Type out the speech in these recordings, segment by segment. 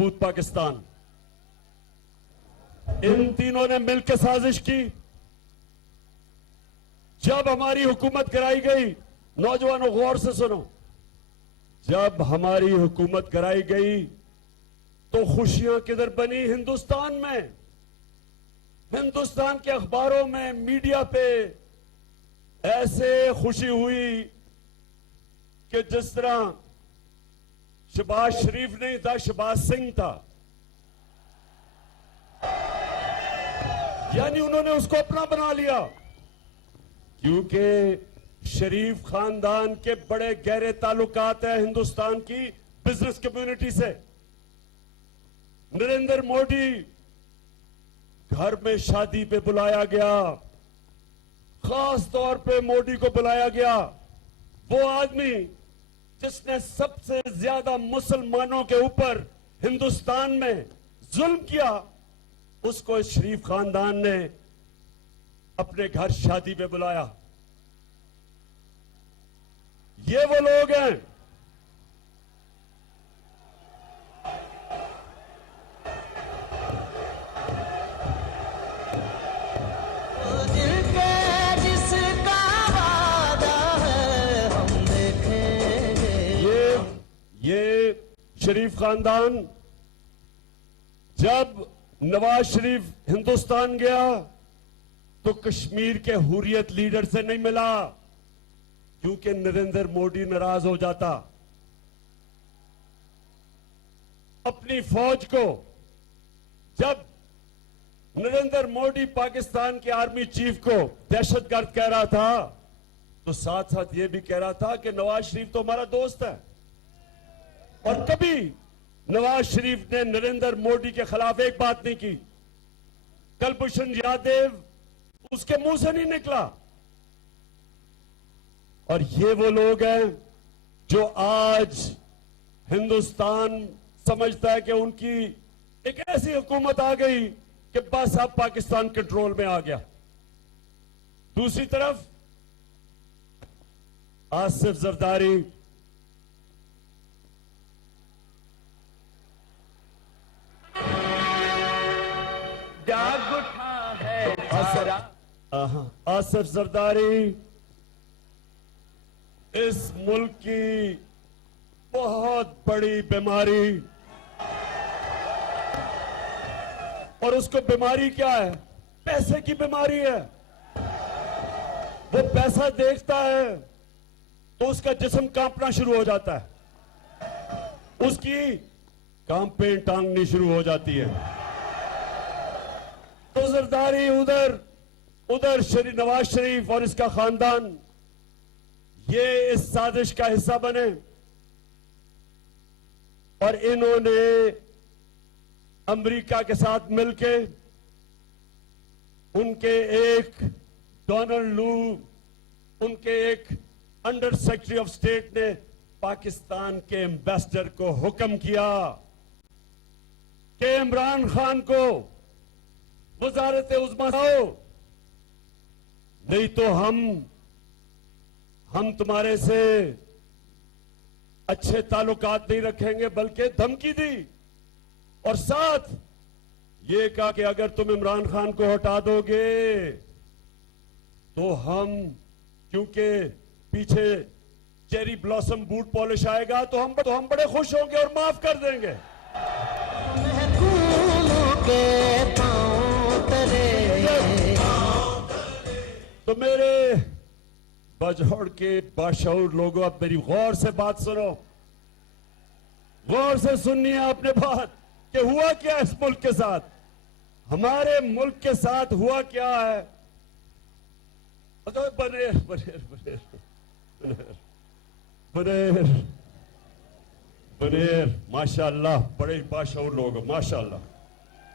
मजबूत पाकिस्तान। इन तीनों ने मिलकर साजिश की। जब हमारी हुकूमत कराई गई, नौजवानों गौर से सुनो, जब हमारी हुकूमत कराई गई तो खुशियां किधर बनी? हिंदुस्तान में, हिंदुस्तान के अखबारों में, मीडिया पे ऐसे खुशी हुई कि जिस तरह शहबाज शरीफ नहीं था, शहबाज सिंह था। यानी उन्होंने उसको अपना बना लिया, क्योंकि शरीफ खानदान के बड़े गहरे ताल्लुकात हैं हिंदुस्तान की बिजनेस कम्युनिटी से। नरेंद्र मोदी घर में शादी पे बुलाया गया, खास तौर पे मोदी को बुलाया गया। वो आदमी जिसने सबसे ज्यादा मुसलमानों के ऊपर हिंदुस्तान में जुल्म किया, उसको इस शरीफ खानदान ने अपने घर शादी पे बुलाया। ये वो लोग हैं ये शरीफ खानदान। जब नवाज शरीफ हिंदुस्तान गया तो कश्मीर के हुर्रियत लीडर से नहीं मिला, क्योंकि नरेंद्र मोदी नाराज हो जाता। अपनी फौज को जब नरेंद्र मोदी पाकिस्तान के आर्मी चीफ को दहशतगर्द कह रहा था, तो साथ साथ यह भी कह रहा था कि नवाज शरीफ तो हमारा दोस्त है। और कभी नवाज शरीफ ने नरेंद्र मोदी के खिलाफ एक बात नहीं की। कुलभूषण यादव उसके मुंह से नहीं निकला। और ये वो लोग हैं जो आज हिंदुस्तान समझता है कि उनकी एक ऐसी हुकूमत आ गई कि बस अब पाकिस्तान कंट्रोल में आ गया। दूसरी तरफ आसिफ जरदारी, जाग उठा है सारा। आसिफ जरदारी इस मुल्क की बहुत बड़ी बीमारी, और उसको बीमारी क्या है? पैसे की बीमारी है। वो पैसा देखता है तो उसका जिस्म कांपना शुरू हो जाता है, उसकी कांपें टांगनी शुरू हो जाती है। तो जरदारी उधर नवाज शरीफ और इसका खानदान ये इस साजिश का हिस्सा बने, और इन्होंने अमेरिका के साथ मिलके उनके एक डोनाल्ड लू, उनके एक अंडर सेक्रेटरी ऑफ स्टेट ने पाकिस्तान के एम्बेसडर को हुक्म किया कि इमरान खान को वजारत उज़्मा दो, नहीं तो हम तुम्हारे से अच्छे ताल्लुकात नहीं रखेंगे, बल्कि धमकी दी। और साथ ये कहा कि अगर तुम इमरान खान को हटा दोगे तो हम, क्योंकि पीछे चेरी ब्लॉसम बूट पॉलिश आएगा, तो हम बड़े खुश होंगे और माफ कर देंगे। तो मेरे बजौड़ के बाशऊर लोगों, अब मेरी गौर से बात सुनो, गौर से सुननी है आपने बात कि हुआ क्या इस मुल्क के साथ, हमारे मुल्क के साथ हुआ क्या है। बनेर बनेर बनेर बनेर बनेर बनेर माशाअल्लाह, बड़े बाशऊर लोग हो माशाअल्लाह।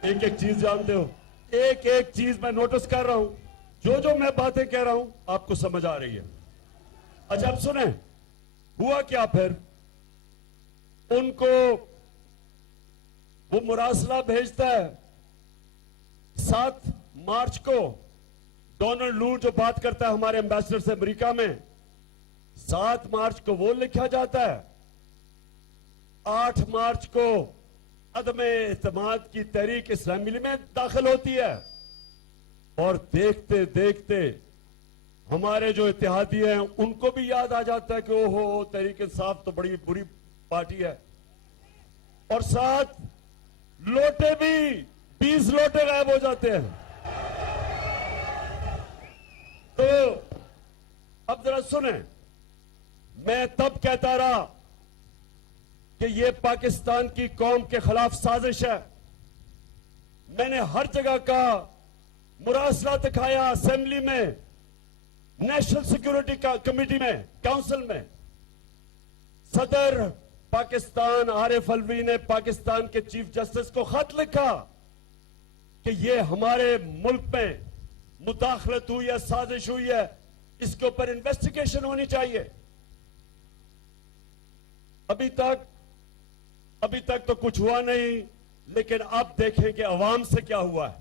एक एक चीज जानते हो, एक एक चीज मैं नोटिस कर रहा हूं, जो मैं बातें कह रहा हूं आपको समझ आ रही है। अच्छा अब सुने, हुआ क्या फिर? उनको वो मुरासला भेजता है 7 मार्च को, डोनाल्ड लू जो बात करता है हमारे एम्बेसडर से अमेरिका में, 7 मार्च को वो लिखा जाता है। 8 मार्च को अदम एतमाद की तहरीक इस्लामी में दाखिल होती है और देखते देखते हमारे जो इत्तेहादी हैं उनको भी याद आ जाता है कि ओहो तहरीक इंसाफ तो बड़ी बुरी पार्टी है, और साथ लोटे भी 20 लोटे गायब हो जाते हैं। तो अब जरा सुने, मैं तब कहता रहा कि यह पाकिस्तान की कौम के खिलाफ साजिश है। मैंने हर जगह कहा, मुरासला दिखाया, असेंबली में, नेशनल सिक्योरिटी कमेटी में, काउंसिल में। सदर पाकिस्तान आरिफ अलवी ने पाकिस्तान के चीफ जस्टिस को खत लिखा कि यह हमारे मुल्क में मुदाखलत हुई है, साजिश हुई है, इसके ऊपर इन्वेस्टिगेशन होनी चाहिए। अभी तक तो कुछ हुआ नहीं, लेकिन अब देखें कि अवाम से क्या हुआ है।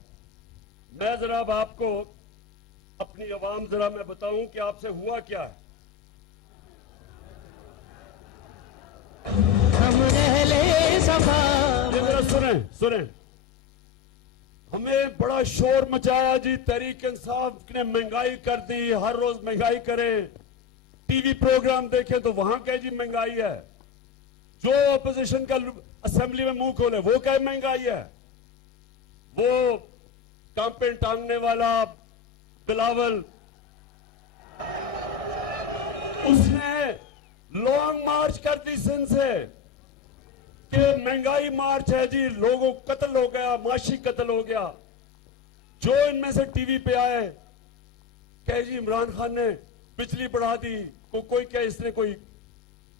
मैं जरा अब आपको अपनी अवाम जरा मैं बताऊं कि आपसे हुआ क्या है। हम रहले सफा ये जरा सुने, हमें बड़ा शोर मचाया जी, तहरीक इंसाफ ने महंगाई कर दी, हर रोज महंगाई करें, टीवी प्रोग्राम देखें तो वहां कहे जी महंगाई है, जो अपोजिशन का असेंबली में मुंह खोले वो कहे महंगाई है। वो कांपेन टांगने वाला बिलावल, उसने लॉन्ग मार्च कर दी सिंध से कि महंगाई मार्च है जी, लोगों कत्ल हो गया, माशी कत्ल हो गया। जो इनमें से टीवी पे आए कहे जी इमरान खान ने बिजली बढ़ा दी, कोई कहे इसने कोई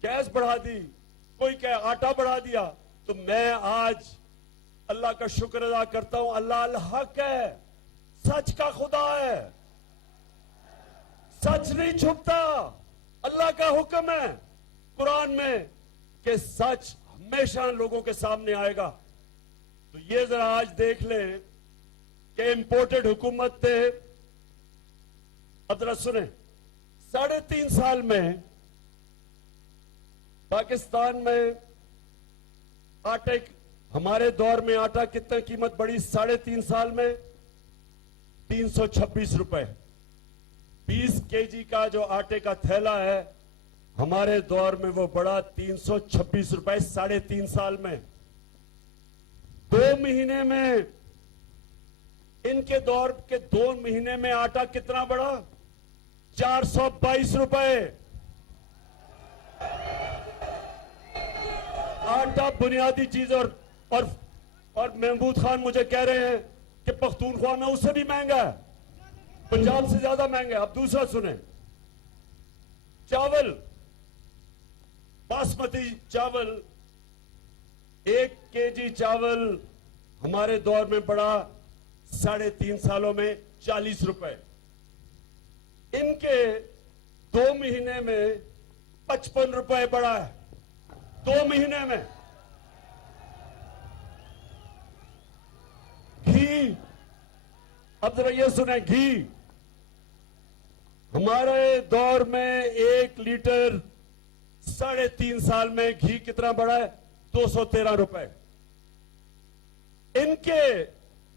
गैस बढ़ा दी, कोई कहे आटा बढ़ा दिया। तो मैं आज अल्लाह का शुक्र अदा करता हूं, अल्लाह अल हक है, सच का खुदा है, सच नहीं छुपता। अल्लाह का हुक्म है कुरान में कि सच हमेशा लोगों के सामने आएगा। तो ये जरा आज देख लें कि इंपोर्टेड हुकूमत थे। अब जरा सुने, 3.5 साल में पाकिस्तान में आटे, हमारे दौर में आटा कितना कीमत बढ़ी 3.5 साल में? 326 रुपए। 20 केजी का जो आटे का थैला है हमारे दौर में वो बढ़ा 326 रुपए 3.5 साल में। 2 महीने में, इनके दौर के 2 महीने में आटा कितना बढ़ा? 422 रुपए। आटा बुनियादी चीज, और महमूद खान मुझे कह रहे हैं कि पख्तूनख्वा में उससे भी महंगा है, पंजाब से ज्यादा महंगा है। अब दूसरा सुने, चावल, बासमती चावल, 1 केजी चावल हमारे दौर में बढ़ा 3.5 सालों में 40 रुपए। इनके 2 महीने में 55 रुपए बढ़ा है, 2 महीने में। घी, अब जरा ये सुने, घी हमारे दौर में 1 लीटर 3.5 साल में घी कितना बढ़ा है? 213 रुपए। इनके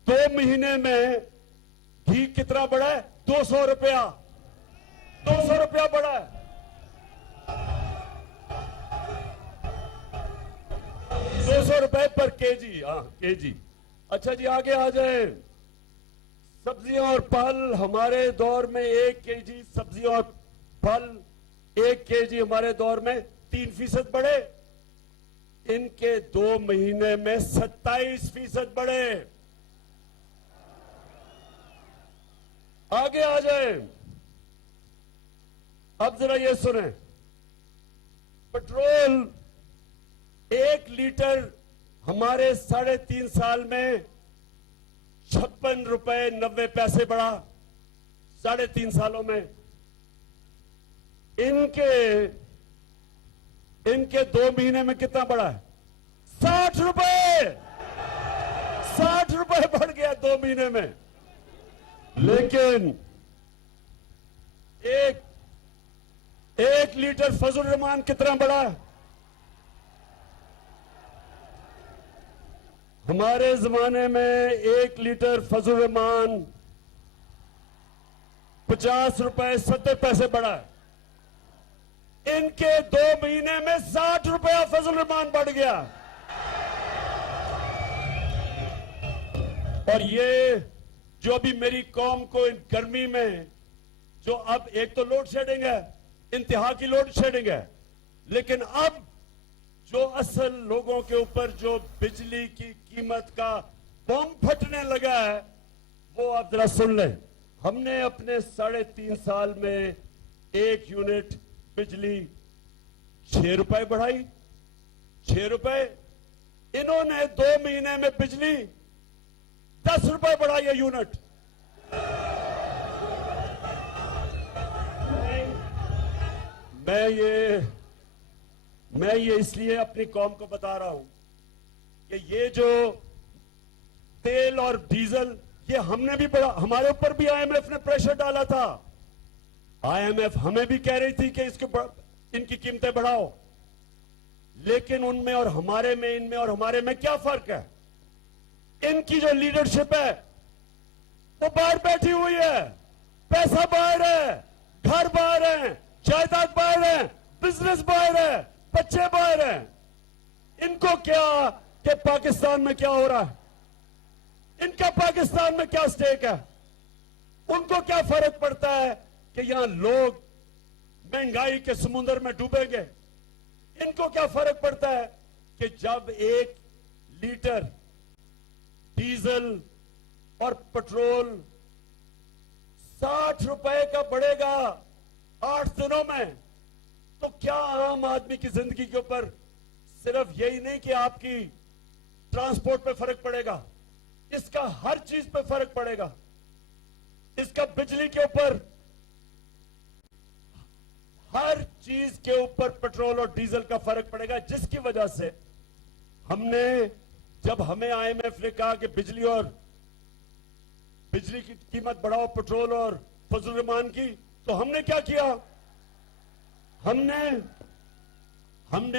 2 महीने में घी कितना बढ़ा है? 200 रुपया। 200 रुपया बढ़ा है। 200 रुपए पर केजी। हाँ, केजी। अच्छा जी, आगे आ जाए। सब्जियां और फल हमारे दौर में 1 केजी सब्जियां और फल, 1 केजी हमारे दौर में 3% बढ़े। इनके 2 महीने में 27% बढ़े। आगे आ जाए। अब जरा ये सुने, पेट्रोल 1 लीटर हमारे 3.5 साल में 56 रुपए 90 पैसे बढ़ा 3.5 सालों में। इनके 2 महीने में कितना बढ़ा है? 60 रुपए। 60 रुपए बढ़ गया 2 महीने में। लेकिन एक लीटर फजल रहमान कितना बढ़ा? हमारे जमाने में 1 लीटर फजल रहमान 50 रुपए 70 पैसे बढ़ा है। इनके 2 महीने में 60 रुपया फजल रहमान बढ़ गया। और ये जो अभी मेरी कौम को इन गर्मी में जो अब एक तो लोड शेडिंग है, इंतहा की लोड शेडिंग है, लेकिन अब जो असल लोगों के ऊपर जो बिजली की कीमत का बम फटने लगा है, वो आप जरा सुन लें। हमने अपने 3.5 साल में 1 यूनिट बिजली 6 रुपए बढ़ाई, 6 रुपए। इन्होंने 2 महीने में बिजली 10 रुपए बढ़ाई है यूनिट। मैं ये इसलिए अपनी कौम को बता रहा हूं कि ये जो तेल और डीजल, ये हमने भी बड़ा, हमारे ऊपर भी आईएमएफ ने प्रेशर डाला था। आईएमएफ हमें भी कह रही थी कि इनकी कीमतें बढ़ाओ, लेकिन उनमें और हमारे में, इनमें और हमारे में क्या फर्क है? इनकी जो लीडरशिप है वो बाहर बैठी हुई है, पैसा बाहर है, घर बाहर है, जायदाद बाहर है, बिजनेस बाहर है, बच्चे बाहर हैं। इनको क्या कि पाकिस्तान में क्या हो रहा है, इनका पाकिस्तान में क्या स्टेक है? उनको क्या फर्क पड़ता है कि यहां लोग महंगाई के समुद्र में डूबेंगे? इनको क्या फर्क पड़ता है कि जब 1 लीटर डीजल और पेट्रोल 60 रुपए का बढ़ेगा 8 दिनों में, तो क्या आम आदमी की जिंदगी के ऊपर सिर्फ यही नहीं कि आपकी ट्रांसपोर्ट पे फर्क पड़ेगा, इसका हर चीज पे फर्क पड़ेगा। इसका बिजली के ऊपर, हर चीज के ऊपर पेट्रोल और डीजल का फर्क पड़ेगा, जिसकी वजह से हमने, जब हमें आईएमएफ ने कहा कि बिजली की कीमत बढ़ाओ, पेट्रोल और फजल रहमान की, तो हमने क्या किया? हमने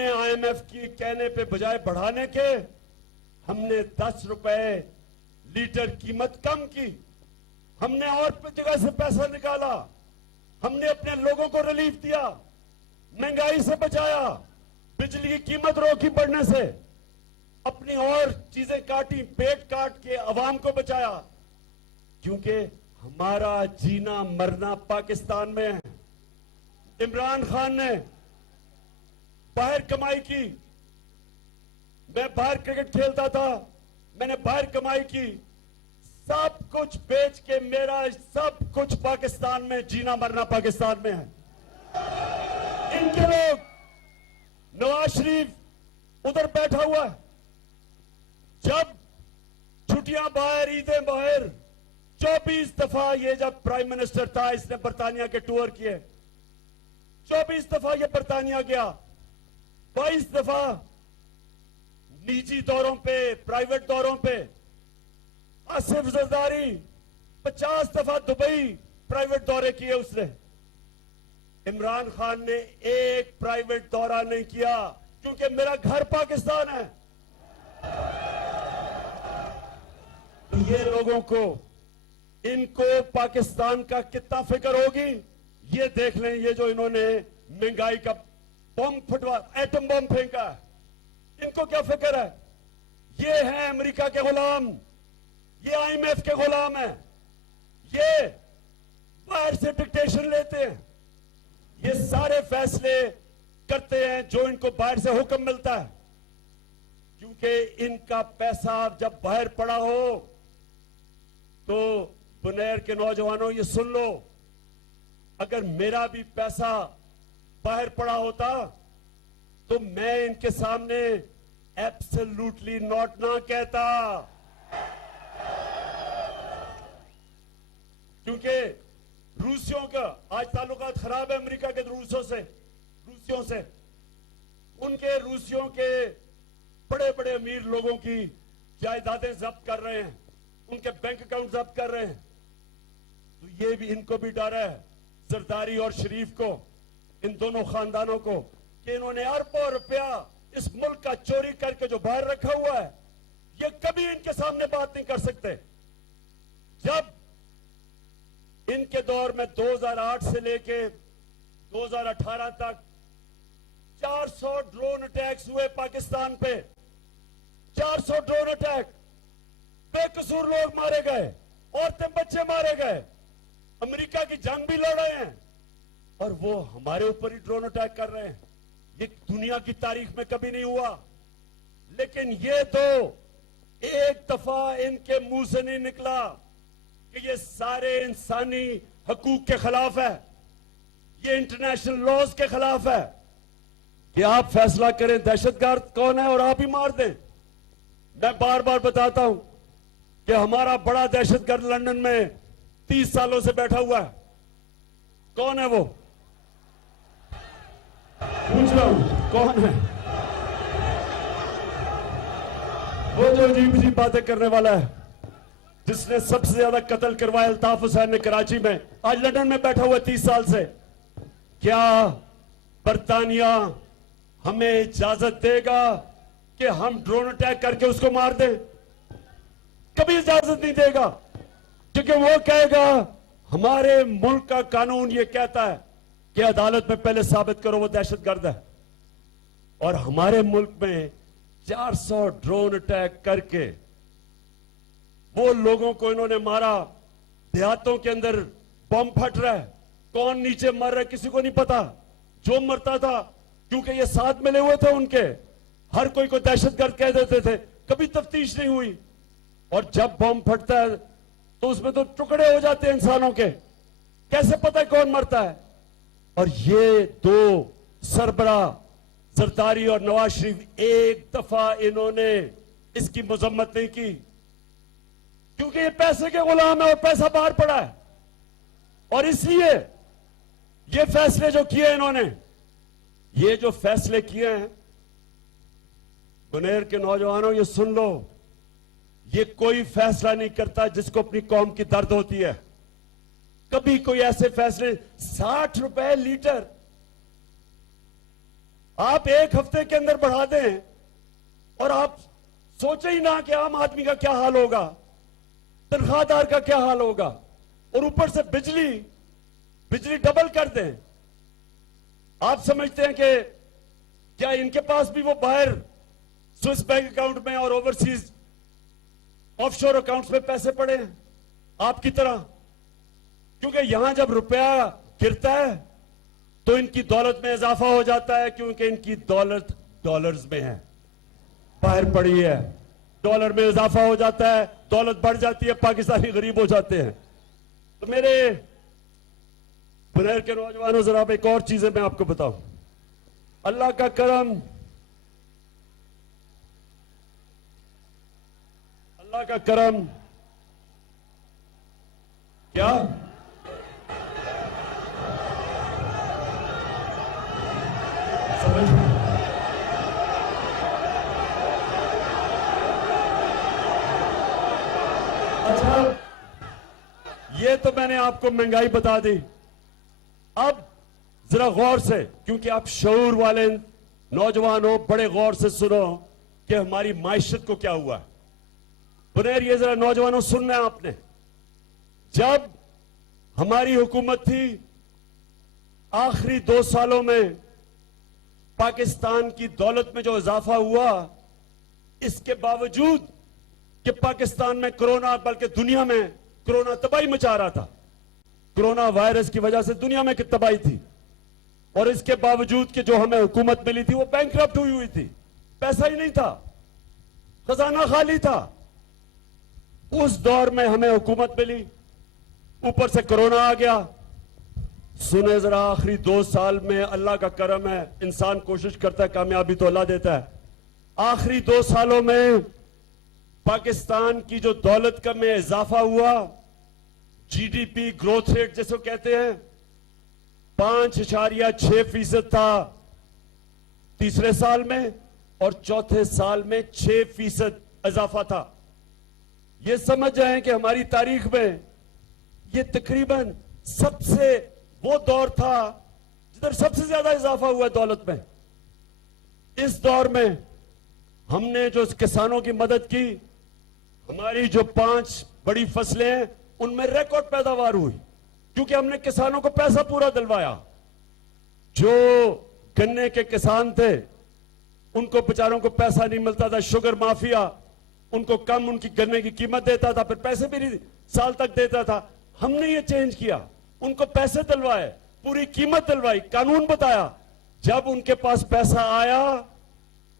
आईएमएफ की कहने पे बजाय बढ़ाने के, हमने 10 रुपए लीटर कीमत कम की। हमने और जगह से पैसा निकाला, हमने अपने लोगों को रिलीफ दिया, महंगाई से बचाया, बिजली की कीमत रोकी बढ़ने से, अपनी और चीजें काटी, पेट काट के अवाम को बचाया, क्योंकि हमारा जीना मरना पाकिस्तान में है। इमरान खान ने बाहर कमाई की, मैं बाहर क्रिकेट खेलता था, मैंने बाहर कमाई की, सब कुछ बेच के मेरा सब कुछ पाकिस्तान में, जीना मरना पाकिस्तान में है। इनके लोग, नवाज शरीफ उधर बैठा हुआ है, जब छुट्टियां बाहर, ईदें बाहर, 24 दफा ये जब प्राइम मिनिस्टर था, इसने बरतानिया के टूर किए, 24 दफा ये बरतानिया गया, 22 दफा निजी दौरों पे, प्राइवेट दौरों पे। आसिफ जरदारी 50 दफा दुबई प्राइवेट दौरे किए उसने। इमरान खान ने एक प्राइवेट दौरा नहीं किया, क्योंकि मेरा घर पाकिस्तान है। तो ये लोगों को, इनको पाकिस्तान का कितना फिक्र होगी, ये देख लें। ये जो इन्होंने महंगाई का बम फटवा, एटम बम फेंका, इनको क्या फिक्र है? ये है अमेरिका के गुलाम, ये आईएमएफ के गुलाम है, ये बाहर से डिक्टेशन लेते हैं, ये सारे फैसले करते हैं जो इनको बाहर से हुक्म मिलता है, क्योंकि इनका पैसा जब बाहर पड़ा हो तो बुनेर के नौजवानों ये सुन लो, अगर मेरा भी पैसा बाहर पड़ा होता तो मैं इनके सामने एब्सोल्युटली नॉट ना कहता, क्योंकि रूसियों का आज ताल्लुकात खराब है अमेरिका के रूसियों से। उनके रूसियों के बड़े बड़े अमीर लोगों की जायदादें जब्त कर रहे हैं, उनके बैंक अकाउंट जब्त कर रहे हैं। तो ये भी, इनको भी डर है, जरदारी और शरीफ को, इन दोनों खानदानों को, कि इन्होंने अरबों रुपया इस मुल्क का चोरी करके जो बाहर रखा हुआ है, ये कभी इनके सामने बात नहीं कर सकते। जब इनके दौर में 2008 से लेके 2018 तक 400 ड्रोन अटैक्स हुए पाकिस्तान पे, 400 ड्रोन अटैक, बेकसूर लोग मारे गए, औरतें बच्चे मारे गए, अमेरिका की जंग भी लड़ रहे हैं और वो हमारे ऊपर ही ड्रोन अटैक कर रहे हैं। ये दुनिया की तारीख में कभी नहीं हुआ। लेकिन ये तो एक दफा इनके मुंह से नहीं निकला कि ये सारे इंसानी हकूक के खिलाफ है, ये इंटरनेशनल लॉज के खिलाफ है कि आप फैसला करें दहशतगर्द कौन है और आप ही मार दें। मैं बार बार बताता हूं कि हमारा बड़ा दहशतगर्द लंदन में 30 सालों से बैठा हुआ है। कौन है वो? पूछ रहा हूं कौन है वो जो अजीब अजीब बातें करने वाला है, जिसने सबसे ज्यादा कत्ल करवाया अल्ताफ हुसैन ने कराची में, आज लंदन में बैठा हुआ 30 साल से। क्या बरतानिया हमें इजाजत देगा कि हम ड्रोन अटैक करके उसको मार दें? कभी इजाजत नहीं देगा, क्योंकि वो कहेगा हमारे मुल्क का कानून ये कहता है कि अदालत में पहले साबित करो वो दहशतगर्द है। और हमारे मुल्क में 400 ड्रोन अटैक करके वो लोगों को इन्होंने मारा। देहातों के अंदर बम फट रहा है, कौन नीचे मर रहा है किसी को नहीं पता। जो मरता था, क्योंकि ये साथ मिले हुए थे उनके, हर कोई को दहशतगर्द कह देते थे, कभी तफ्तीश नहीं हुई। और जब बम फटता है तो उसमें तो टुकड़े हो जाते हैं इंसानों के, कैसे पता है कौन मरता है? और ये दो सरबरा जरदारी और नवाज शरीफ एक दफा इन्होंने इसकी मजम्मत नहीं की, क्योंकि ये पैसे के गुलाम है और पैसा बाहर पड़ा है। और इसलिए ये फैसले जो किए इन्होंने, ये जो फैसले किए हैं, बुनेर के नौजवानों ये सुन लो, ये कोई फैसला नहीं करता जिसको अपनी कौम की दर्द होती है। कभी कोई ऐसे फैसले 60 रुपए लीटर आप एक हफ्ते के अंदर बढ़ा दें और आप सोचे ही ना कि आम आदमी का क्या हाल होगा, तनख्वाहदार का क्या हाल होगा, और ऊपर से बिजली डबल कर दें। आप समझते हैं कि क्या इनके पास भी वो बाहर स्विस बैंक अकाउंट में और ओवरसीज ऑफशोर अकाउंट्स में पैसे पड़े हैं आपकी तरह? क्योंकि यहां जब रुपया गिरता है तो इनकी दौलत में इजाफा हो जाता है, क्योंकि इनकी दौलत डॉलर्स में है, बाहर पड़ी है, डॉलर में इजाफा हो जाता है, दौलत बढ़ जाती है, पाकिस्तानी गरीब हो जाते हैं। तो मेरे बुनेर के नौजवानों, जरा एक और चीजें मैं आपको बताऊं। अल्लाह का करम, अल्लाह का करम क्या समझ? अच्छा, ये तो मैंने आपको महंगाई बता दी। अब जरा गौर से, क्योंकि आप शऊर वाले नौजवान हो, बड़े गौर से सुनो कि हमारी माइशत को क्या हुआ है। बुनेर, ये जरा नौजवानों सुनना है आपने। जब हमारी हुकूमत थी, आखिरी 2 सालों में पाकिस्तान की दौलत में जो इजाफा हुआ, इसके बावजूद कि पाकिस्तान में कोरोना, बल्कि दुनिया में कोरोना तबाही मचा रहा था, कोरोना वायरस की वजह से दुनिया में कितनी तबाही थी, और इसके बावजूद कि जो हमें हुकूमत मिली थी वो बैंकरप्ट हुई थी, पैसा ही नहीं था, खजाना खाली था। उस दौर में हमें हुकूमत मिली, ऊपर से कोरोना आ गया। सुने जरा, आखिरी 2 साल में अल्लाह का करम है, इंसान कोशिश करता है, कामयाबी तो अल्लाह देता है। आखिरी 2 सालों में पाकिस्तान की जो दौलत का में इजाफा हुआ, जीडीपी ग्रोथ रेट जैसे कहते हैं, 5.6% था तीसरे साल में, और चौथे साल में 6% इजाफा था। यह समझ जाएं कि हमारी तारीख में यह तकरीबन सबसे वो दौर था जिधर सबसे ज्यादा इजाफा हुआ दौलत में। इस दौर में हमने जो किसानों की मदद की, हमारी जो 5 बड़ी फसलें हैं उनमें रिकॉर्ड पैदावार हुई क्योंकि हमने किसानों को पैसा पूरा दिलवाया। जो गन्ने के किसान थे उनको बेचारों को पैसा नहीं मिलता था, शुगर माफिया उनको कम उनकी गन्ने की कीमत देता था, फिर पैसे भी नहीं साल तक देता था। हमने ये चेंज किया, उनको पैसे दिलवाए, पूरी कीमत दिलवाई, कानून बताया। जब उनके पास पैसा आया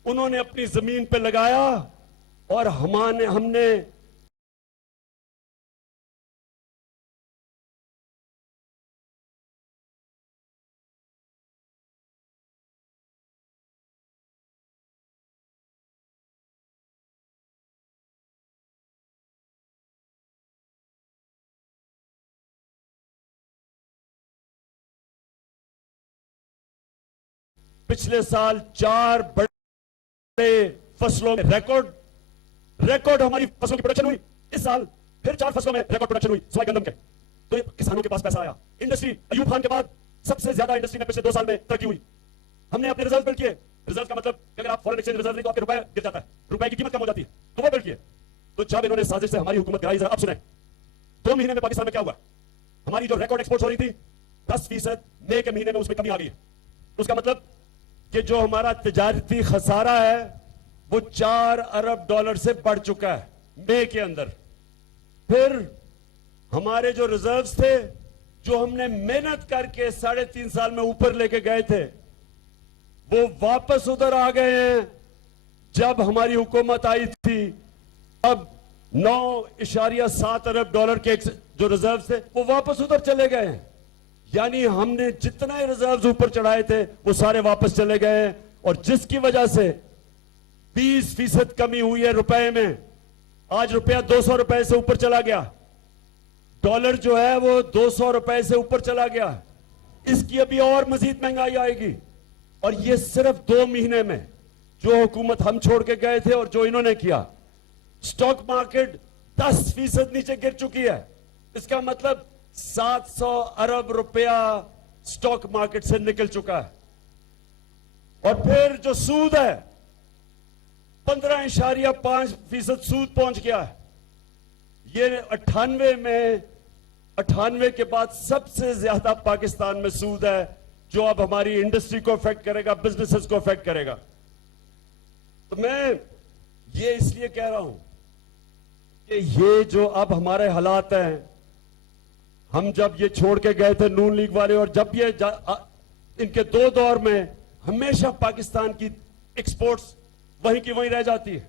उन्होंने अपनी जमीन पे लगाया और हमने पिछले साल 4 बड़े फसलों में रिकॉर्ड हमारी फसलों की प्रोडक्शन हुई। इस साल फिर 4 फसलों में रिकॉर्ड प्रोडक्शन हुई सिवाय गंदम के। तो ये किसानों के पास पैसा आया। इंडस्ट्री अयूब खान के बाद सबसे ज्यादा इंडस्ट्री में पिछले 2 साल में तरक्की हुई। हमने अपने रिजर्व बिल्ड किए। रिजर्व का मतलब कि अगर आप फॉरेन एक्सचेंज रिजर्व तो आपके रुपए गिर जाता है, रुपए की कीमत कम हो जाती है, तो वो बिल्ड किए। तो जब इन्होंने साजिश से हमारी हुकूमत गिराई, जरा अब सुने 2 महीने में पाकिस्तान में क्या हुआ। हमारी जो रिकॉर्ड एक्सपोर्ट हो रही थी 10% मई के महीने में उसमें कमी आ गई है। उसका मतलब कि जो हमारा तिजारती खसारा है वो $4 अरब से बढ़ चुका है मई के अंदर। फिर हमारे जो रिजर्व्स थे जो हमने मेहनत करके 3.5 साल में ऊपर लेके गए थे वो वापस उधर आ गए हैं। जब हमारी हुकूमत आई थी अब $9.7 अरब के जो रिजर्व थे वो वापस उधर चले गए हैं। यानी हमने जितने रिजर्व्स ऊपर चढ़ाए थे वो सारे वापस चले गए हैं और जिसकी वजह से 20% कमी हुई है रुपए में। आज रुपया 200 रुपए से ऊपर चला गया, डॉलर जो है वो 200 रुपए से ऊपर चला गया। इसकी अभी और मजीद महंगाई आएगी और ये सिर्फ 2 महीने में जो हुकूमत हम छोड़ के गए थे और जो इन्होंने किया। स्टॉक मार्केट 10% नीचे गिर चुकी है। इसका मतलब 700 अरब रुपया स्टॉक मार्केट से निकल चुका है। और फिर जो सूद है 15.5% सूद पहुंच गया है। ये 98 के बाद सबसे ज्यादा पाकिस्तान में सूद है जो अब हमारी इंडस्ट्री को अफेक्ट करेगा, बिजनेसेस को अफेक्ट करेगा। तो मैं ये इसलिए कह रहा हूं कि ये जो अब हमारे हालात हैं, हम जब ये छोड़ के गए थे नून लीग वाले और जब ये इनके 2 दौर में हमेशा पाकिस्तान की एक्सपोर्ट्स वहीं की वहीं रह जाती है।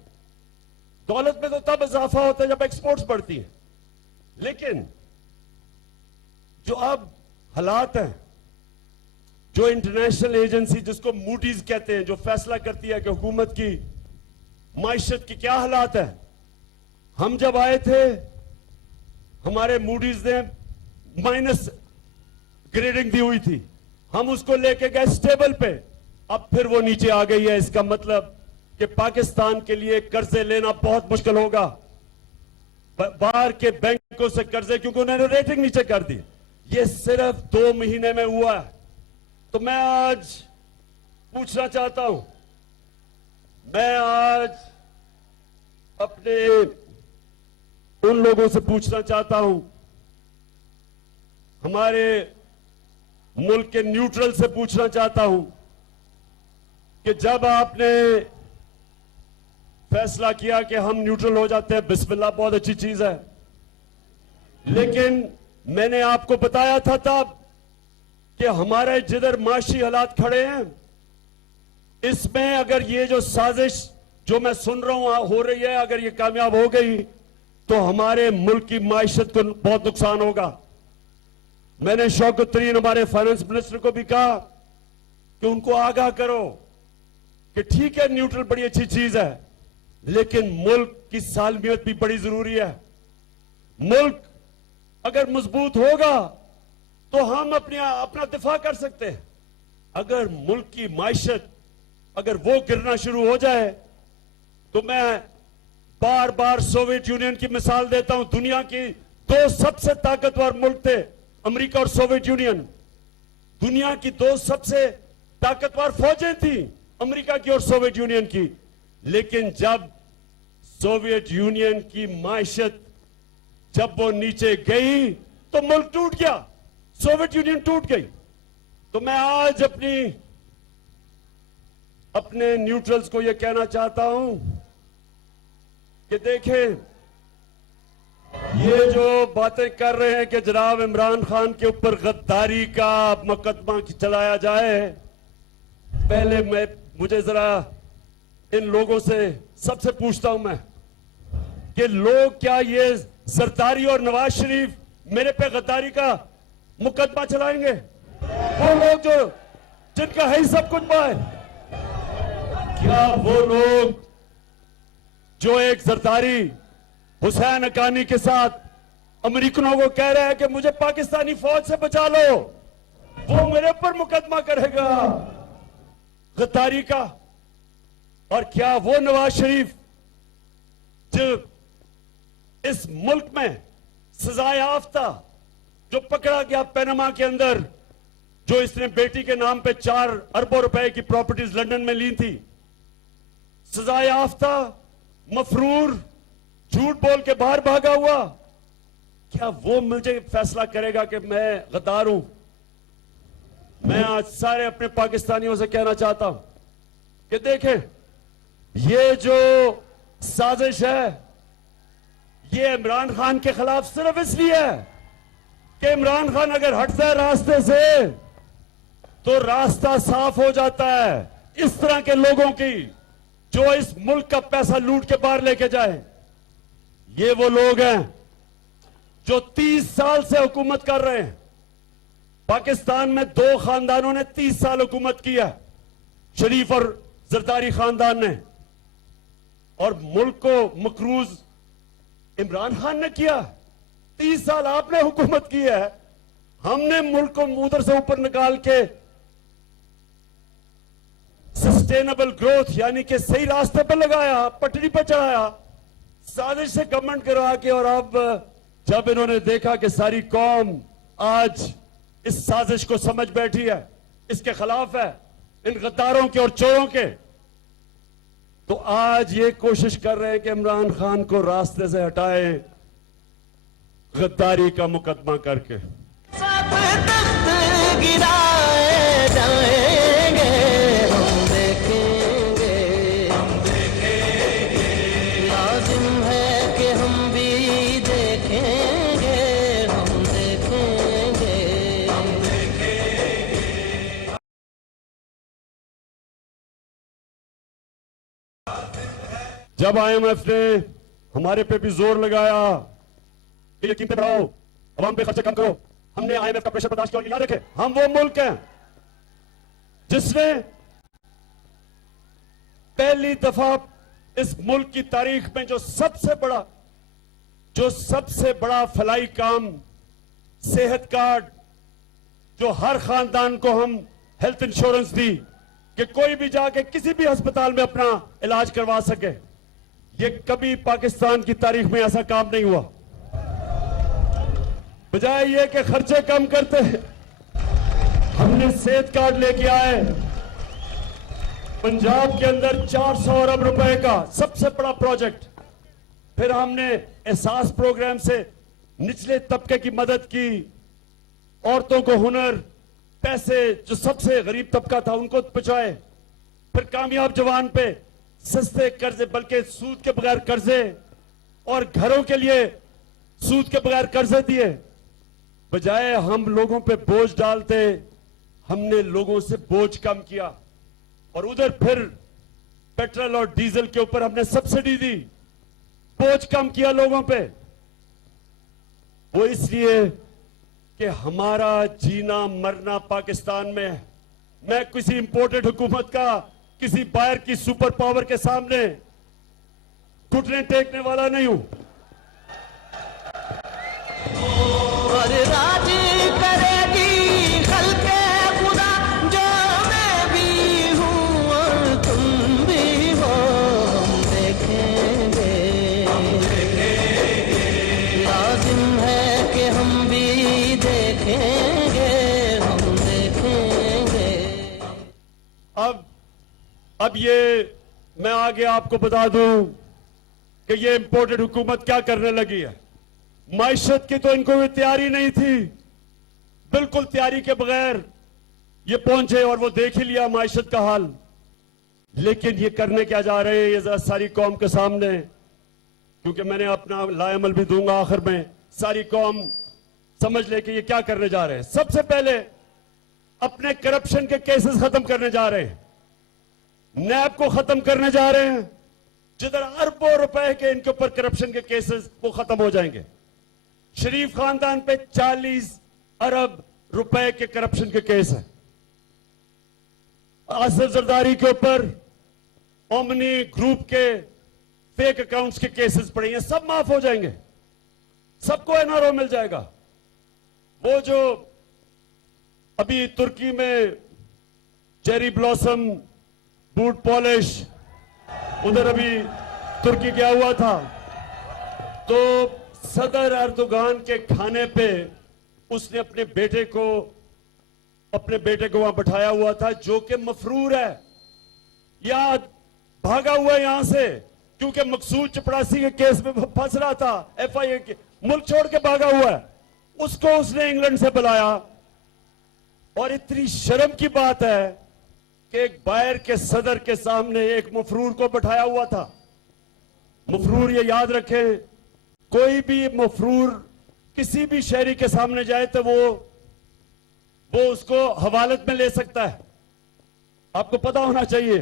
दौलत में तो तब इजाफा होता है जब एक्सपोर्ट्स बढ़ती है। लेकिन जो अब हालात हैं, जो इंटरनेशनल एजेंसी जिसको मूडीज कहते हैं, जो फैसला करती है कि हुकूमत की माइशत की क्या हालात है। हम जब आए थे हमारे मूडीज ने माइनस ग्रेडिंग दी हुई थी, हम उसको लेके गए स्टेबल पे, अब फिर वो नीचे आ गई है। इसका मतलब कि पाकिस्तान के लिए कर्जे लेना बहुत मुश्किल होगा, बाहर के बैंकों से कर्जे, क्योंकि उन्होंने रेटिंग नीचे कर दी। ये सिर्फ 2 महीने में हुआ है। तो मैं आज पूछना चाहता हूं, मैं आज अपने उन लोगों से पूछना चाहता हूं, हमारे मुल्क के न्यूट्रल से पूछना चाहता हूं कि जब आपने फैसला किया कि हम न्यूट्रल हो जाते हैं, बिस्मिल्लाह, बहुत अच्छी चीज है। लेकिन मैंने आपको बताया था तब कि हमारे जिधर माशी हालात खड़े हैं, इसमें अगर ये जो साजिश जो मैं सुन रहा हूं हो रही है, अगर ये कामयाब हो गई तो हमारे मुल्क की माइशत को बहुत नुकसान होगा। मैंने शौकत तरीन हमारे फाइनेंस मिनिस्टर को भी कहा कि उनको आगाह करो कि ठीक है न्यूट्रल बड़ी अच्छी चीज है, लेकिन मुल्क की सालमियत भी बड़ी जरूरी है। मुल्क अगर मजबूत होगा तो हम अपना दिफा कर सकते हैं। अगर मुल्क की माइशत अगर वो गिरना शुरू हो जाए तो मैं बार बार सोवियत यूनियन की मिसाल देता हूं। दुनिया की 2 सबसे ताकतवर मुल्क थे, अमेरिका और सोवियत यूनियन। दुनिया की 2 सबसे ताकतवर फौजें थी, अमेरिका की और सोवियत यूनियन की। लेकिन जब सोवियत यूनियन की माइशत जब वो नीचे गई तो मुल्क टूट गया, सोवियत यूनियन टूट गई। तो मैं आज अपने न्यूट्रल्स को यह कहना चाहता हूं कि देखें, ये जो बातें कर रहे हैं कि जनाब इमरान खान के ऊपर गद्दारी का मुकदमा चलाया जाए, पहले मुझे जरा इन लोगों से सबसे पूछता हूं मैं कि लोग क्या ये जरदारी और नवाज शरीफ मेरे पे गद्दारी का मुकदमा चलाएंगे? वो लोग जो जिनका है ही सब कुछ पाए, क्या वो लोग जो एक जरदारी हुसैन हक्कानी के साथ अमेरिकनों को कह रहे हैं कि मुझे पाकिस्तानी फौज से बचा लो, वो मेरे पर मुकदमा करेगा गद्दारी का? और क्या वो नवाज शरीफ जो इस मुल्क में सजा याफ्ता, जो पकड़ा गया पैनामा के अंदर, जो इसने बेटी के नाम पे 4 अरबों रुपए की प्रॉपर्टीज लंदन में ली थी, सजा याफ्ता मफरूर झूठ बोल के बाहर भागा हुआ, क्या वो मुझे फैसला करेगा कि मैं गद्दार हूं? मैं आज सारे अपने पाकिस्तानियों से कहना चाहता हूं कि देखें, ये जो साजिश है ये इमरान खान के खिलाफ सिर्फ इसलिए है कि इमरान खान अगर हटता है रास्ते से तो रास्ता साफ हो जाता है इस तरह के लोगों की जो इस मुल्क का पैसा लूट के बाहर लेके जाए। ये वो लोग हैं जो 30 साल से हुकूमत कर रहे हैं। पाकिस्तान में 2 खानदानों ने 30 साल हुकूमत की है, शरीफ और जरदारी खानदान ने, और मुल्क को मकरूज इमरान खान ने किया। 30 साल आपने हुकूमत की है, हमने मुल्क को उधर से ऊपर निकाल के सस्टेनेबल ग्रोथ यानी कि सही रास्ते पर लगाया, पटरी पर चढ़ाया, साजिश से गवर्नमेंट करवा के। और अब जब इन्होंने देखा कि सारी कौम आज इस साजिश को समझ बैठी है, इसके खिलाफ है, इन गद्दारों के और चोरों के, तो आज ये कोशिश कर रहे हैं कि इमरान खान को रास्ते से हटाए गद्दारी का मुकदमा करके। सब तख्त गिराए जाएंगे, हम देखेंगे, लाजिम है कि हम भी देखेंगे, हम देखेंगे। जब आईएमएफ ने हमारे पे भी जोर लगाया कि ये कीमतें बढ़ाओ, अवाम पे खर्चे कम करो, हमने आईएमएफ का प्रेशर बर्दाश्त किया। याद रखें, हम वो मुल्क हैं जिसने पहली दफा इस मुल्क की तारीख में जो सबसे बड़ा फलाई काम, सेहत कार्ड, जो हर खानदान को हम हेल्थ इंश्योरेंस दी कि कोई भी जाके किसी भी अस्पताल में अपना इलाज करवा सके, ये कभी पाकिस्तान की तारीख में ऐसा काम नहीं हुआ। बजाय ये कि खर्चे कम करते, हमने सेहत कार्ड लेके आए। पंजाब के अंदर 400 अरब रुपए का सबसे बड़ा प्रोजेक्ट। फिर हमने एहसास प्रोग्राम से निचले तबके की मदद की, औरतों को हुनर, पैसे जो सबसे गरीब तबका था उनको पहुंचाए। फिर कामयाब जवान पे सस्ते कर्जे, बल्कि सूद के बगैर कर्जे, और घरों के लिए सूद के बगैर कर्जे दिए। बजाय हम लोगों पे बोझ डालते, हमने लोगों से बोझ कम किया। और उधर फिर पेट्रोल और डीजल के ऊपर हमने सब्सिडी दी, बोझ कम किया लोगों पे। वो इसलिए कि हमारा जीना मरना पाकिस्तान में है। मैं किसी इंपोर्टेड हुकूमत का, किसी बाहर की सुपर पावर के सामने घुटने टेकने वाला नहीं हूं। और राज करेगी खल्के खुदा, जो मैं भी हूँ और तुम भी हो, हम देखेंगे, लाजिम है कि हम भी देखेंगे, हम देखेंगे। अब ये मैं आगे आपको बता दूं कि ये इंपोर्टेड हुकूमत क्या करने लगी है। माइशत की तो इनको भी तैयारी नहीं थी, बिल्कुल तैयारी के बगैर ये पहुंचे और वो देख ही लिया माइशत का हाल। लेकिन ये करने क्या जा रहे हैं ये जरा सारी कौम के सामने, क्योंकि मैंने अपना लाएमल भी दूंगा आखिर में, सारी कौम समझ ले कि ये क्या करने जा रहे हैं। सबसे पहले अपने करप्शन के केसेस खत्म करने जा रहे हैं, नैब को खत्म करने जा रहे हैं, जिधर अरबों रुपए के इनके ऊपर करप्शन के केसेस वो खत्म हो जाएंगे। शरीफ खानदान पे 40 अरब रुपए के करप्शन के केस है। आसिफ जरदारी के ऊपर ओमनी ग्रुप के फेक अकाउंट्स के केसेस पड़े हैं, सब माफ हो जाएंगे, सबको एनआरओ मिल जाएगा। वो जो अभी तुर्की में चेरी ब्लॉसम बूट पॉलिश उधर अभी तुर्की गया हुआ था, तो सदर अर्दोगान के खाने पे उसने अपने बेटे को वहां बैठाया हुआ था, जो कि मफरूर है या भागा हुआ है यहां से, क्योंकि मकसूद चपड़ासी के केस में फंस रहा था, एफआईए के मुल्क छोड़ के भागा हुआ है, उसको उसने इंग्लैंड से बुलाया। और इतनी शर्म की बात है कि एक बायर के सदर के सामने एक मफरूर को बैठाया हुआ था। मफरूर, ये याद रखें, कोई भी मफरूर किसी भी शहरी के सामने जाए तो वो उसको हवालत में ले सकता है। आपको पता होना चाहिए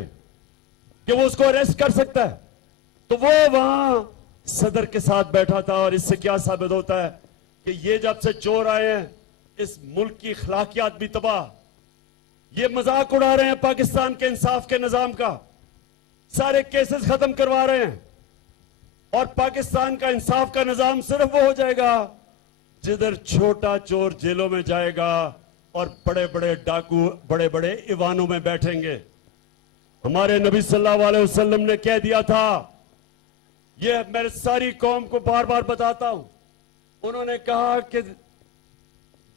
कि वो उसको अरेस्ट कर सकता है। तो वो वहां सदर के साथ बैठा था, और इससे क्या साबित होता है कि ये जब से चोर आए हैं इस मुल्क की अखलाकियात भी तबाह, ये मजाक उड़ा रहे हैं पाकिस्तान के इंसाफ के निजाम का, सारे केसेस खत्म करवा रहे हैं। और पाकिस्तान का इंसाफ का निजाम सिर्फ वो हो जाएगा जिधर छोटा चोर जेलों में जाएगा और बड़े बड़े डाकू बड़े बड़े ईवानों में बैठेंगे। हमारे नबी सल्लल्लाहु अलैहि वसल्लम ने कह दिया था, यह मैं सारी कौम को बार बार बताता हूं, उन्होंने कहा कि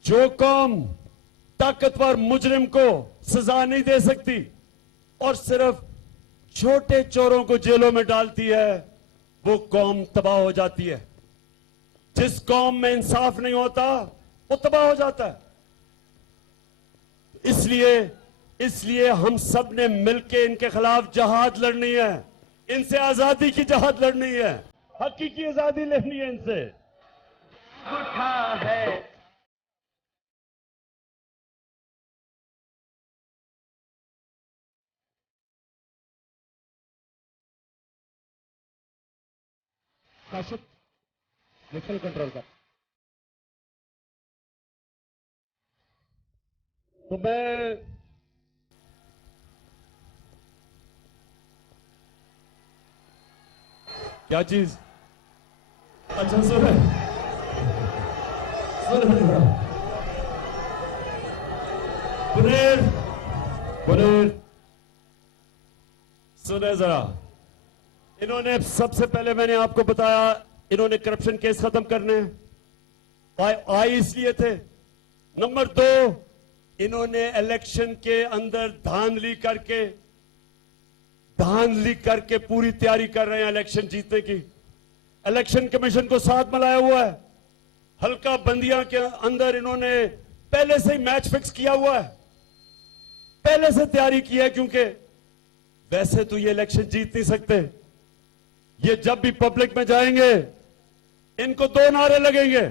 जो कौम ताकतवर मुजरिम को सजा नहीं दे सकती और सिर्फ छोटे चोरों को जेलों में डालती है, वो कौम तबाह हो जाती है। जिस कौम में इंसाफ नहीं होता वो तबाह हो जाता है। इसलिए हम सब ने मिलकर इनके खिलाफ जहाद लड़नी है, इनसे आजादी की जहाद लड़नी है, हकीकी आजादी लेनी है इनसे। उठा है काशिफ मिशन कंट्रोल का। तो मैं क्या चीज, अच्छा सुने सुने जरा, इन्होंने सबसे पहले मैंने आपको बताया, इन्होंने करप्शन केस खत्म करने आए इसलिए थे। नंबर 2, इन्होंने इलेक्शन के अंदर धांधली करके पूरी तैयारी कर रहे हैं इलेक्शन जीतने की। इलेक्शन कमीशन को साथ मिलाया हुआ है, हल्का बंदियां के अंदर इन्होंने पहले से ही मैच फिक्स किया हुआ है, पहले से तैयारी की है, क्योंकि वैसे तो ये इलेक्शन जीत नहीं सकते। ये जब भी पब्लिक में जाएंगे इनको 2 नारे लगेंगे,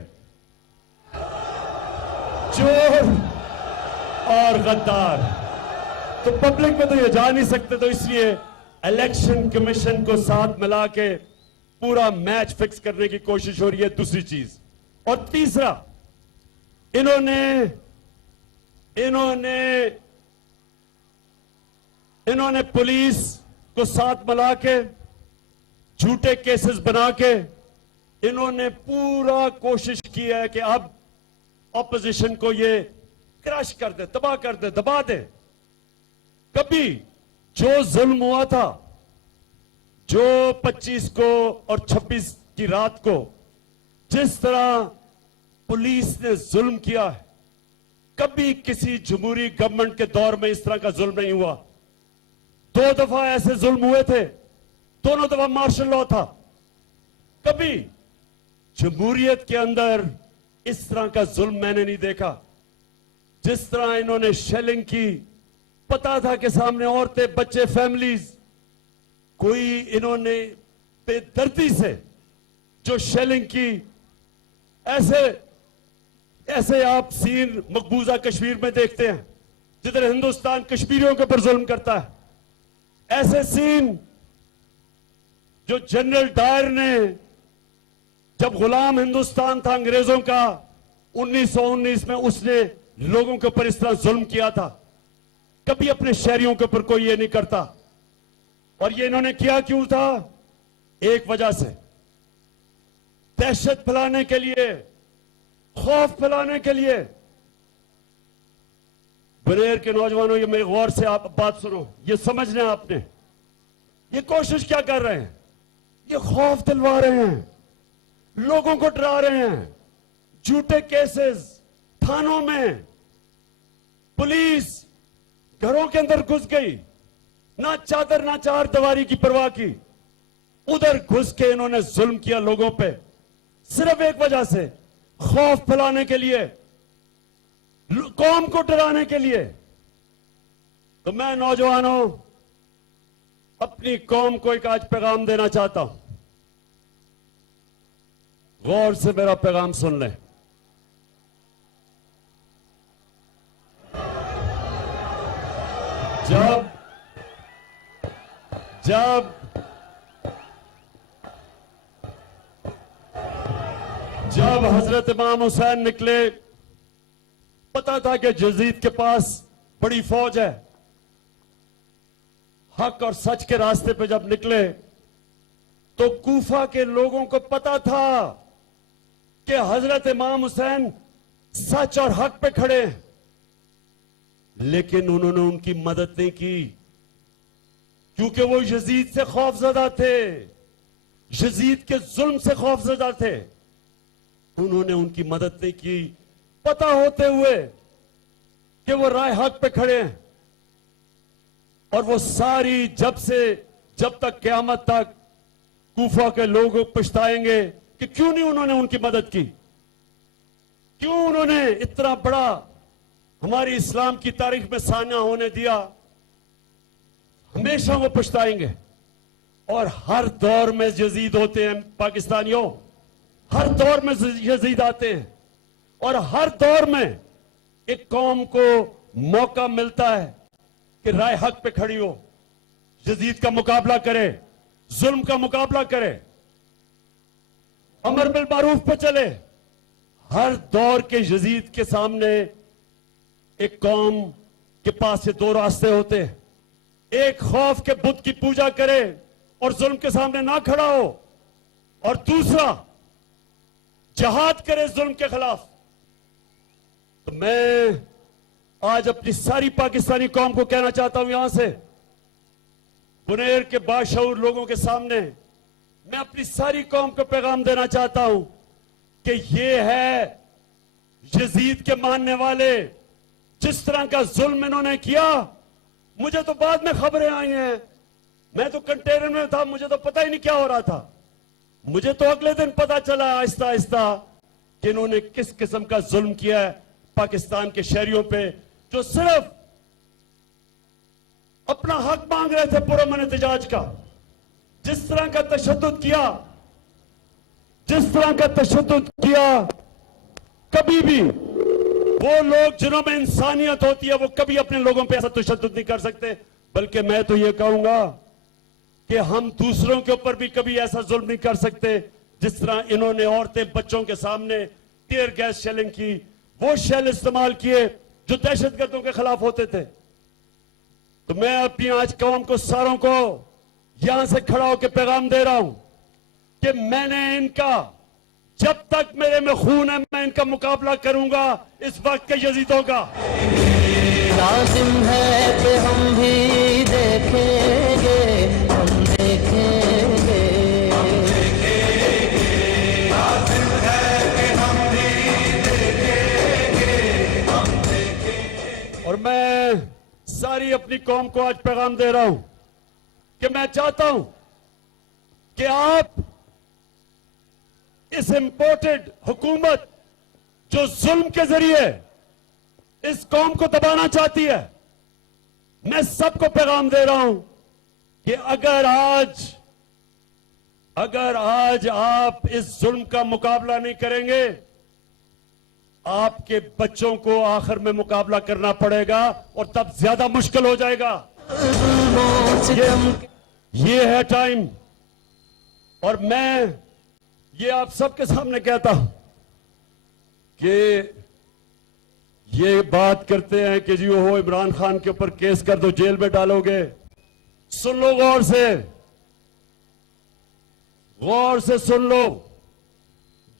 चोर और गद्दार। तो पब्लिक में तो ये जा नहीं सकते, तो इसलिए इलेक्शन कमीशन को साथ मिला के पूरा मैच फिक्स करने की कोशिश हो रही है। दूसरी चीज, और तीसरा, इन्होंने पुलिस को साथ मिला के झूठे केसेस बना के इन्होंने पूरा कोशिश की है कि अब ऑपोजिशन को ये क्रश कर दे, तबाह कर दे, दबा दे। कभी जो जुल्म हुआ था, जो 25 को और 26 की रात को जिस तरह पुलिस ने जुल्म किया है, कभी किसी जमहूरी गवर्नमेंट के दौर में इस तरह का जुल्म नहीं हुआ। 2 दफा ऐसे जुल्म हुए थे, दोनों दफा मार्शल लॉ था। कभी जमहूरियत के अंदर इस तरह का जुल्म मैंने नहीं देखा। जिस तरह इन्होंने शेलिंग की, पता था कि सामने औरतें, बच्चे, फैमिलीज, कोई इन्होंने बेदर्दी से जो शेलिंग की, ऐसे आप सीन मकबूजा कश्मीर में देखते हैं जिधर हिंदुस्तान कश्मीरियों के ऊपर जुल्म करता है। ऐसे सीन जो जनरल डायर ने, जब गुलाम हिंदुस्तान था अंग्रेजों का 1919 में, उसने लोगों के ऊपर इस तरह जुल्म किया था। कभी अपने शहरियों के ऊपर कोई ये नहीं करता। और ये इन्होंने किया क्यों था? एक वजह से, दहशत फैलाने के लिए, खौफ फैलाने के लिए। बरेर के नौजवानों, ये मेरे गौर से आप बात सुनो, ये समझना आपने, ये कोशिश क्या कर रहे हैं? ये खौफ दिलवा रहे हैं, लोगों को डरा रहे हैं। झूठे केसेस थानों में, पुलिस घरों के अंदर घुस गई, ना चादर ना चार दीवारी की परवाह की, उधर घुस के इन्होंने जुल्म किया लोगों पे, सिर्फ एक वजह से, खौफ फैलाने के लिए, कौम को डराने के लिए। तो मैं नौजवानों, अपनी कौम को एक आज पैगाम देना चाहता हूं। गौर से मेरा पैगाम सुन लें। जब हजरत इमाम हुसैन निकले, पता था कि यजीद के पास बड़ी फौज है। हक और सच के रास्ते पे जब निकले तो कूफा के लोगों को पता था कि हजरत इमाम हुसैन सच और हक पे खड़े हैं, लेकिन उन्होंने उनकी मदद नहीं की, क्योंकि वो यजीद से खौफजदा थे, यजीद के जुल्म से खौफजदा थे। उन्होंने उनकी मदद नहीं की, पता होते हुए कि वो राय हक पे खड़े हैं। और वो सारी, जब तक क़यामत तक कूफा के लोग पछताएंगे कि क्यों नहीं उन्होंने उनकी मदद की, क्यों उन्होंने इतना बड़ा हमारी इस्लाम की तारीख में सान्या होने दिया। हमेशा वो पछताएंगे। और हर दौर में यजीद होते हैं पाकिस्तानियों, हर दौर में यजीद आते हैं, और हर दौर में एक कौम को मौका मिलता है कि राय हक पे खड़ी हो, यजीद का मुकाबला करे, जुल्म का मुकाबला करे, अमर बिल मारूफ पे चले। हर दौर के यजीद के सामने एक कौम के पास ये दो रास्ते होते हैं, एक खौफ के बुत की पूजा करे और जुल्म के सामने ना खड़ा हो, और दूसरा जहाद करे जुल्म के खिलाफ। तो मैं आज अपनी सारी पाकिस्तानी कौम को कहना चाहता हूं, यहां से बुनेर के बाशऊर लोगों के सामने मैं अपनी सारी कौम को पैगाम देना चाहता हूं कि ये है यजीद के मानने वाले, जिस तरह का जुल्म इन्होंने किया। मुझे तो बाद में खबरें आई हैं, मैं तो कंटेनर में था, मुझे तो पता ही नहीं क्या हो रहा था। मुझे तो अगले दिन पता चला आहिस्ता आहिस्ता कि इन्होंने किस किस्म का जुल्म किया है पाकिस्तान के शहरियों पे, जो सिर्फ अपना हक मांग रहे थे पुरअमन एहतजाज का। जिस तरह का तशद्दुद किया, जिस तरह का तशद्दुद किया, कभी भी वो लोग जिन्हों में इंसानियत होती है वो कभी अपने लोगों पे ऐसा तशद्दुद नहीं कर सकते। बल्कि मैं तो ये कहूंगा कि हम दूसरों के ऊपर भी कभी ऐसा जुल्म नहीं कर सकते जिस तरह इन्होंने औरतें, बच्चों के सामने टीयर गैस शेलिंग की, वो शेल इस्तेमाल किए जो दहशतगर्दों के खिलाफ होते थे। तो मैं अपनी आज कौम को, सारों को यहां से खड़ा होकर पैगाम दे रहा हूं कि मैंने इनका, जब तक मेरे में खून है, मैं इनका मुकाबला करूंगा इस वक्त के यजीदों का। लाजिम है कि हम भी देखेंगे, हम देखेंगे, लाजिम है कि हम भी देखेंगे, हम देखेंगे। और मैं सारी अपनी कौम को आज पैगाम दे रहा हूं कि मैं चाहता हूं कि आप इस इंपोर्टेड हुकूमत जो जुल्म के जरिए इस कौम को दबाना चाहती है, मैं सबको पैगाम दे रहा हूं कि अगर आज आप इस जुल्म का मुकाबला नहीं करेंगे, आपके बच्चों को आखिर में मुकाबला करना पड़ेगा और तब ज्यादा मुश्किल हो जाएगा। ये है टाइम, और मैं ये आप सबके सामने कहता हूं कि ये बात करते हैं कि जी वो इमरान खान के ऊपर केस कर दो, जेल में डालोगे। सुन लो, गौर से सुन लो।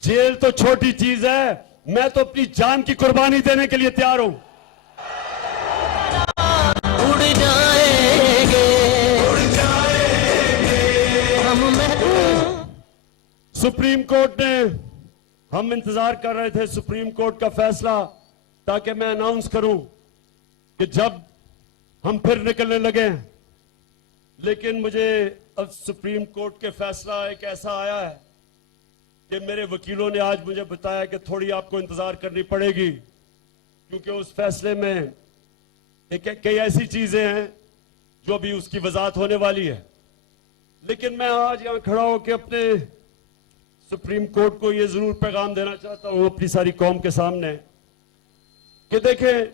जेल तो छोटी चीज है, मैं तो अपनी जान की कुर्बानी देने के लिए तैयार हूं। उड़ जाएंगे हम। सुप्रीम कोर्ट ने, हम इंतजार कर रहे थे सुप्रीम कोर्ट का फैसला, ताकि मैं अनाउंस करूं कि जब हम फिर निकलने लगे। लेकिन मुझे अब सुप्रीम कोर्ट के फैसला एक ऐसा आया है कि मेरे वकीलों ने आज मुझे बताया कि थोड़ी आपको इंतजार करनी पड़ेगी, क्योंकि उस फैसले में कई ऐसी चीजें हैं जो अभी उसकी वजाहत होने वाली है। लेकिन मैं आज यहां खड़ा होकर अपने सुप्रीम कोर्ट को यह जरूर पैगाम देना चाहता हूं अपनी सारी कौम के सामने कि देखें,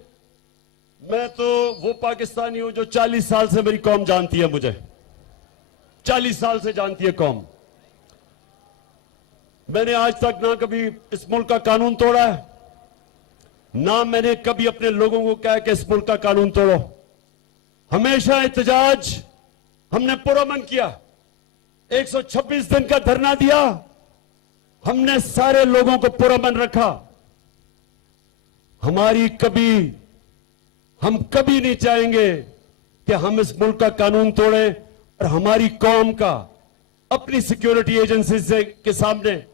मैं तो वो पाकिस्तानी हूं जो 40 साल से मेरी कौम जानती है, मुझे 40 साल से जानती है कौम। मैंने आज तक ना कभी इस मुल्क का कानून तोड़ा है, ना मैंने कभी अपने लोगों को कहा कि इस मुल्क का कानून तोड़ो। हमेशा एहतजाज हमने पुरअमन किया, 126 दिन का धरना दिया, हमने सारे लोगों को पुरअमन रखा। हम कभी नहीं चाहेंगे कि हम इस मुल्क का कानून तोड़ें और हमारी कौम का अपनी सिक्योरिटी एजेंसीज के सामने।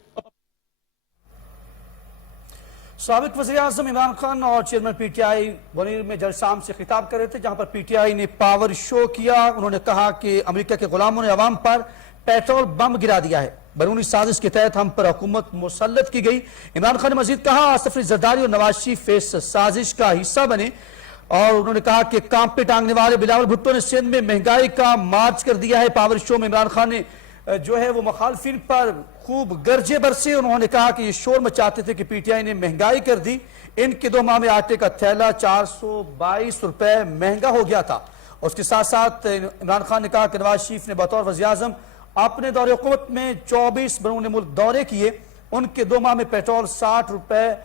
साबिक वज़ीर-ए-आज़म इमरान खान और चेयरमैन पीटीआई वनीर में जल शाम से खिताब कर रहे थे, जहां पर पीटीआई ने पावर शो किया। उन्होंने कहा कि अमेरिका के गुलामों ने अवाम पर पेट्रोल बम गिरा दिया है, बैरूनी साजिश के तहत हम पर हुकूमत मुसल्लत की गई। इमरान खान ने मजीद कहा आसिफ अली जरदारी और नवाज शरीफ इस साजिश का हिस्सा बने, और उन्होंने कहा कि काम पे टांगने वाले बिलावल भुट्टो ने सिंध में महंगाई का मार्च कर दिया है। पावर शो में इमरान खान ने जो है वो मुखालफिन पर खूब गर्जे बरसे। उन्होंने कहा कि ये शोर मचाते थे कि पीटीआई ने महंगाई कर दी। इनके 2 माह में आटे का थैला 422 रुपए महंगा हो गया था। उसके साथ साथ इमरान खान ने कहा कि नवाज शरीफ ने बतौर वज़ीर-ए-आज़म अपने दौरे हुकूमत में 24 बैरून मुल्क दौरे किए। उनके 2 माह में पेट्रोल 60 रुपए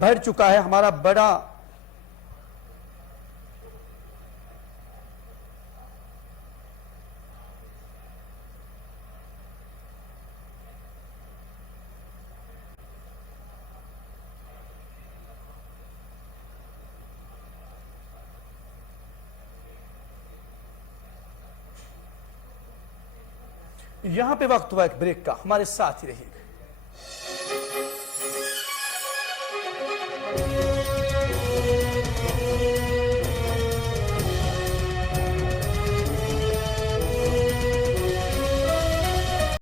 बढ़ चुका है। हमारा बड़ा यहां पे वक्त हुआ एक ब्रेक का, हमारे साथ ही रहिएगा।